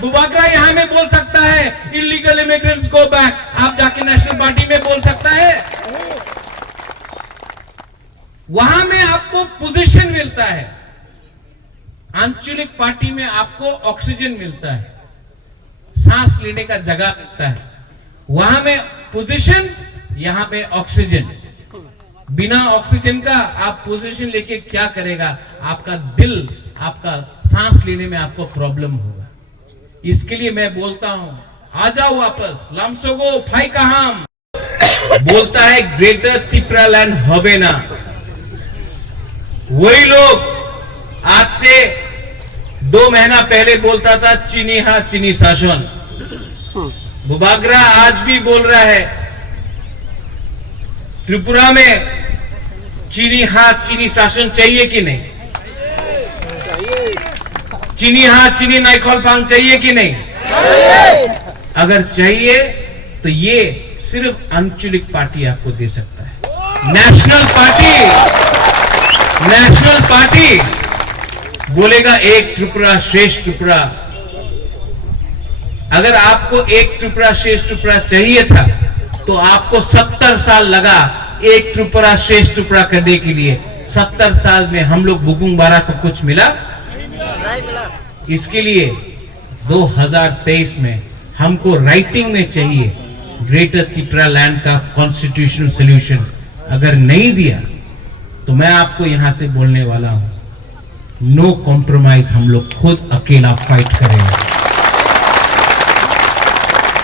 बुबागरा यहाँ में बोल सकता है इलीगल इमिग्रेंट्स गो बैक, आप जाके नेशनल पार्टी में बोल सकता है। वहां में आपको पोजीशन मिलता है, आंचलिक पार्टी में आपको ऑक्सीजन मिलता है, सांस लेने का जगह मिलता है। वहां में पोजीशन, यहां पे ऑक्सीजन। बिना ऑक्सीजन का आप पोजीशन लेके क्या करेगा? आपका दिल, आपका सांस लेने में आपको प्रॉब्लम होगा। इसके लिए मैं बोलता हूं, आ जाओ वापस, लामसोगो फाई कहाम बोलता है ग्रेटर त्रिपुरा लैंड होवे ना। वही लोग आज से 2 महीना पहले बोलता था चीनी हा चीनी शासन। बुबागरा आज भी बोल रहा है त्रिपुरा में चीनी हाथ चीनी शासन चाहिए कि नहीं? चीनी हाथ चीनी नाइखोल फांग चाहिए कि नहीं? अगर चाहिए तो ये सिर्फ आंचलिक पार्टी आपको दे सकता है। नेशनल पार्टी बोलेगा एक त्रिपुरा श्रेष्ठ त्रिपुरा। अगर आपको एक त्रिपुरा श्रेष्ठ त्रिपुरा चाहिए था तो आपको 70 साल लगा एक त्रिपुरा श्रेष्ठ त्रिपुरा करने के लिए। 70 साल में हम लोग बुकुंग बारा को कुछ मिला? इसके लिए 2023 में हमको राइटिंग में चाहिए ग्रेटर त्रिपुरा लैंड का कॉन्स्टिट्यूशनल सॉल्यूशन। अगर नहीं दिया तो मैं आपको यहां से बोलने वाला हूं, नो कॉम्प्रोमाइज, हम लोग खुद अकेला फाइट करेंगे।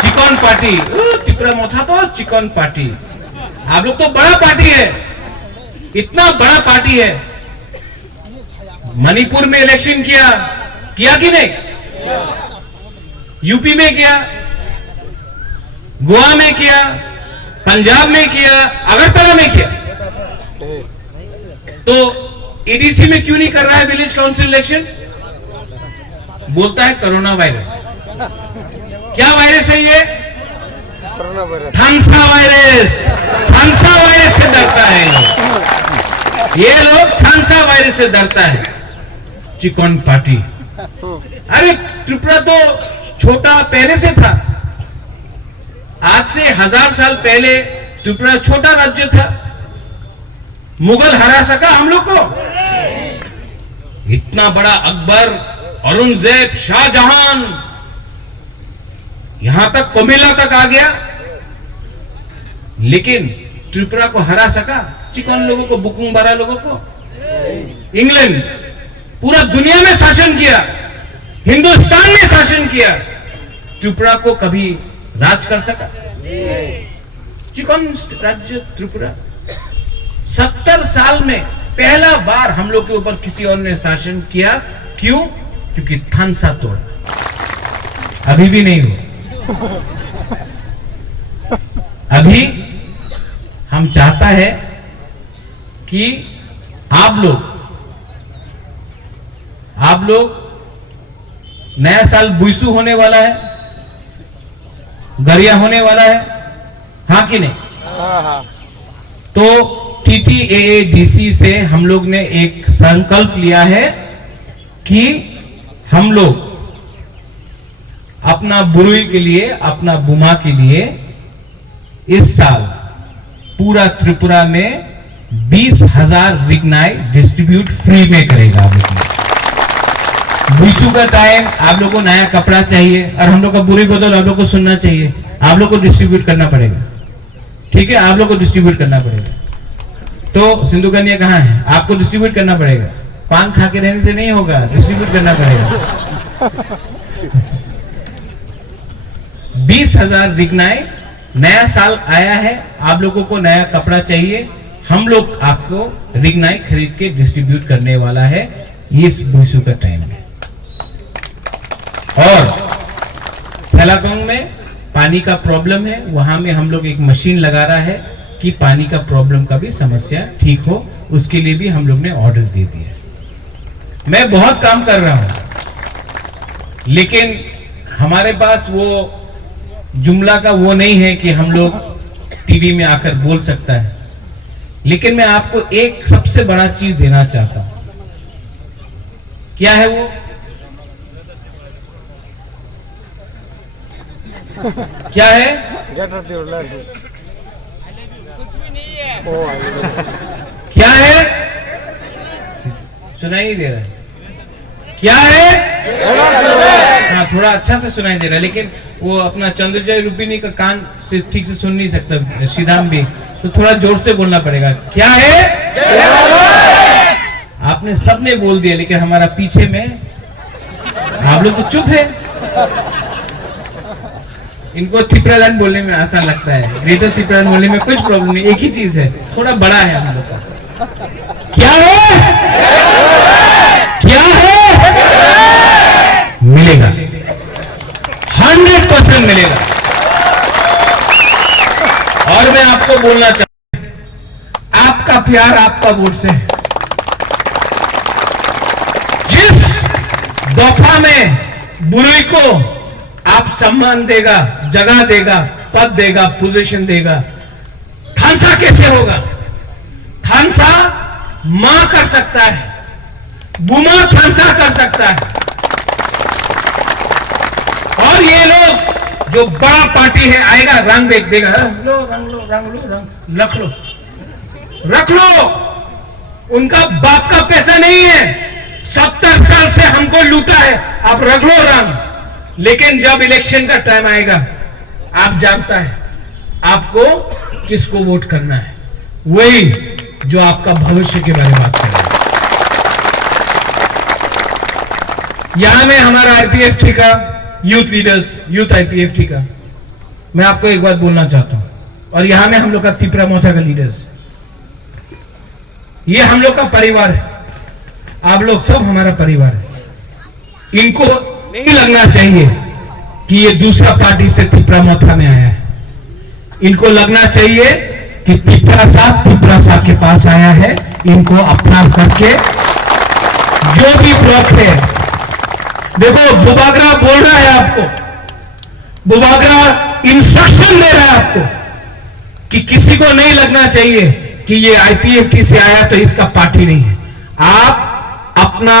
चिकन पार्टी, त्रिपुरा मोथा तो चिकन पार्टी। आप लोग तो बड़ा पार्टी है, इतना बड़ा पार्टी है। मणिपुर में इलेक्शन किया कि नहीं? यूपी में किया, गोवा में किया, पंजाब में किया, अगरतला में किया। तो एडीसी में क्यों नहीं कर रहा है विलेज काउंसिल इलेक्शन? बोलता है कोरोना वायरस। क्या वायरस है ये? थानसा वायरस। थानसा वायरस से डरता है ये लोग, थानसा वायरस से डरता है। Chicken party. अरे त्रिपुरा तो छोटा पहले से था। आज से 1000 साल पहले त्रिपुरा छोटा राज्य था। मुगल हरा सका हम लोग को? इतना बड़ा अकबर, औरंगजेब, शाहजहां, यहां तक कोमिला तक आ गया, लेकिन त्रिपुरा को हरा सका? चिकन लोगों को, बुकुंग बारा लोगों को। इंग्लैंड पूरा दुनिया में शासन किया, हिंदुस्तान में शासन किया, त्रिपुरा को कभी राज कर सका? चिकन राज्य त्रिपुरा 70 साल में पहला बार हम लोग के ऊपर किसी और ने शासन किया। क्यों? क्योंकि थानसा तोड़ा। अभी भी नहीं हुआ। अभी हम चाहता है कि आप लोग नया साल बुइसू होने वाला है, गरिया होने वाला है, हाँ कि नहीं? तो TTAADC से हम लोग ने एक संकल्प लिया है कि हम लोग अपना बुरुई के लिए, अपना बुमा के लिए इस साल पूरा त्रिपुरा में 20,000 रिगनाई डिस्ट्रीब्यूट फ्री में करेगा। विशु का टाइम आप लोगों को नया कपड़ा चाहिए और हम लोग का बुरी बदल आप लोग को सुनना चाहिए। आप लोग को डिस्ट्रीब्यूट करना पड़ेगा, ठीक है? आप लोग को डिस्ट्रीब्यूट करना पड़ेगा। तो सिंधु कन्या कहाँ है? आपको डिस्ट्रीब्यूट करना पड़ेगा। पान खा के रहने से नहीं होगा, डिस्ट्रीब्यूट करना पड़ेगा। 20,000 रिगनाई। नया साल आया है, आप लोगों को नया कपड़ा चाहिए, हम लोग आपको रिगनाई खरीद के डिस्ट्रीब्यूट करने वाला है ये बुइसू का टाइम है। और थैलाकोंग में पानी का प्रॉब्लम है, वहां में हम लोग एक मशीन लगा रहा है कि पानी का प्रॉब्लम का भी समस्या ठीक हो, उसके लिए भी हम लोग ने ऑर्डर दे दिया। मैं बहुत काम कर रहा हूं, लेकिन हमारे पास वो जुमला का वो नहीं है कि हम लोग टीवी में आकर बोल सकता है। लेकिन मैं आपको एक सबसे बड़ा चीज देना चाहता हूं। क्या है वो? क्या है? क्या है? सुनाई नहीं दे रहा है। क्या है? हाँ, थोड़ा अच्छा से सुनाई दे रहा है, लेकिन वो अपना चंद्रजय रूपिणी का कान से ठीक से सुन नहीं सकता श्रीधाम भी, तो थोड़ा जोर से बोलना पड़ेगा। क्या है? आपने सबने बोल दिया, लेकिन हमारा पीछे में आप लोग तो चुप है। इनको त्रिपुरालैंड बोलने में आसान लगता है, ग्रेटर त्रिपुरालैंड बोलने में कुछ प्रॉब्लम नहीं, एक ही चीज है, थोड़ा बड़ा है हम लोग का। क्या है? क्या है? मिलेगा, 100% मिलेगा। और मैं आपको बोलना चाहता हूं, आपका प्यार आपका वोट से है। जिस दफा में बुराई को आप सम्मान देगा, जगह देगा, पद देगा, पोजीशन देगा, थानसा कैसे होगा? थानसा मां कर सकता है, बुमा थानसा कर सकता है। और ये लोग जो बड़ा पार्टी है आएगा, रंग देख देगा, लो रंग लो, रंग लो, रंग रख लो, रख लो। उनका बाप का पैसा नहीं है, 70 साल से हमको लूटा है, आप रख लो रंग। लेकिन जब इलेक्शन का टाइम आएगा, आप जानता है आपको किसको वोट करना है, वही जो आपका भविष्य के बारे में बात करेगा। यहां में हमारा आईपीएफटी का यूथ लीडर्स, यूथ आईपीएफटी का, मैं आपको एक बात बोलना चाहता हूं, और यहां में हम लोग का त्रिपुरा मोर्चा का लीडर्स, ये हम लोग का परिवार है, आप लोग सब हमारा परिवार है। इनको नहीं लगना चाहिए कि ये दूसरा पार्टी से त्रिपुरा मोर्चा में आया है। इनको लगना चाहिए कि त्रिपुरा सा के पास आया है, इनको अपना करके जो भी ब्लॉक है, देखो बुबागरा बोल रहा है आपको, बुबागरा इंस्ट्रक्शन दे रहा है आपको कि किसी को नहीं लगना चाहिए कि ये आईपीएफटी से आया तो इसका पार्टी नहीं है। आप अपना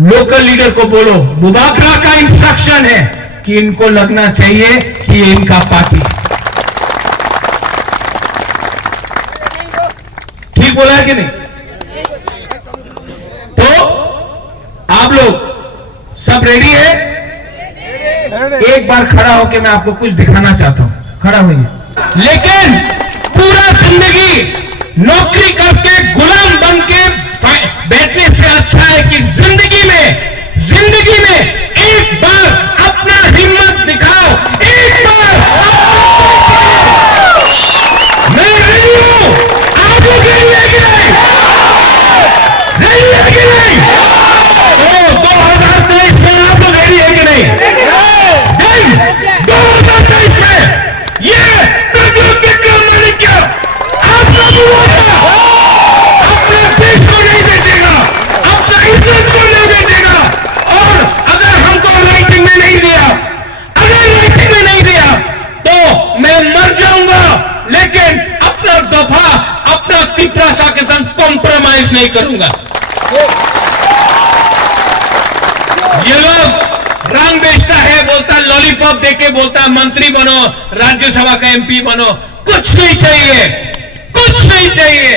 लोकल लीडर को बोलो, बुबागरा का इंस्ट्रक्शन है कि इनको लगना चाहिए कि ये इनका पार्टी है। ठीक बोला है कि नहीं? तो आप लोग सब रेडी है? एक बार खड़ा होकर मैं आपको कुछ दिखाना चाहता हूं, खड़ा होइए। लेकिन पूरा जिंदगी नौकरी करके गुलाम बन के बैठने से अच्छा है कि जिंदगी में एक बार अपना हिम्मत दिखाओ, एक बार मैं रेडी हूं, आप लोग रेडी है कि नहीं? रेडी है कि नहीं? 2023 में आप लोग रेडी है कि नहीं? 2023 में ये प्रद्युम्न विक्रम माणिक्य आपका युवा अपने देश को नहीं बेचेगा, अपना इज्जत को नहीं बेचेगा। और अगर हमको राइटिंग में नहीं दिया, तो मैं मर जाऊंगा, लेकिन अपना दफा, अपना त्रिपुरा के संग कॉम्प्रोमाइज नहीं करूंगा। ये लोग रंग बेचता है, बोलता लॉलीपॉप देके बोलता मंत्री बनो, राज्यसभा का एमपी बनो, कुछ नहीं चाहिए, कुछ नहीं चाहिए।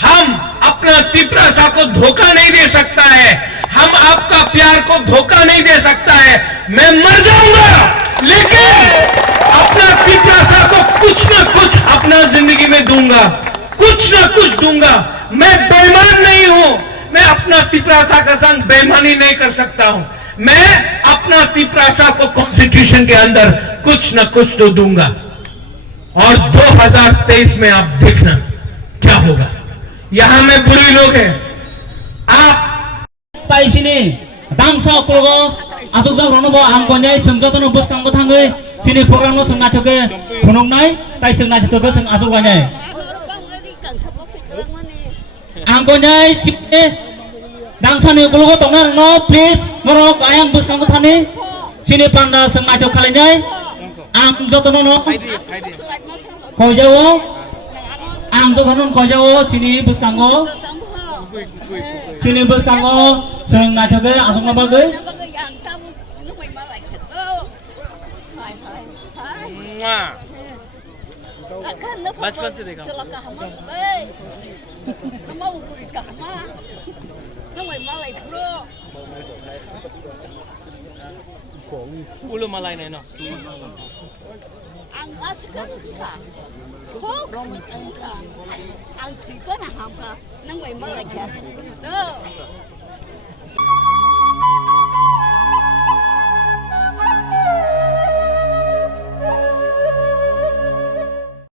हम अपना त्रिपुरा को धोखा नहीं दे सकता है, हम आपका प्यार को धोखा नहीं दे सकता है। मैं मर जाऊंगा, लेकिन अपना त्रिपुरा को कुछ ना कुछ अपना जिंदगी में दूंगा, कुछ ना कुछ दूंगा। मैं बेईमान नहीं हूं, मैं अपना त्रिपुरा का संग बेईमानी नहीं कर सकता हूं। मैं अपना त्रिपुरा को कॉन्स्टिट्यूशन के अंदर कुछ ना कुछ तो दूंगा। और 2023 में आप देखना क्या होगा। यहां में बुरे लोग हैं, आप ताइसिनी दांसा कोलगो आसुक जाव रनबो आमको न्याय संजतनो बसकांगो थाङै सिनि प्रग्रामनो सोंना थके फुनुंनाय ताइ सोंना थके सों आसुक गायनाय आमको न्याय सिनि दांसानि कोलगो दंना रनो प्लिज मरक आयां बसकांगो थानि सिनि पान्दा सोंना थके खालायनाय आम जतनो न कयजावो ang to kanon ko jawo sini buskango sini buskango seng na thoge asong na bagai बचपन से देखा उलो मलाई नहीं ना ang askan ka ko kami ang ka ang tripa na hamka nang may malagyan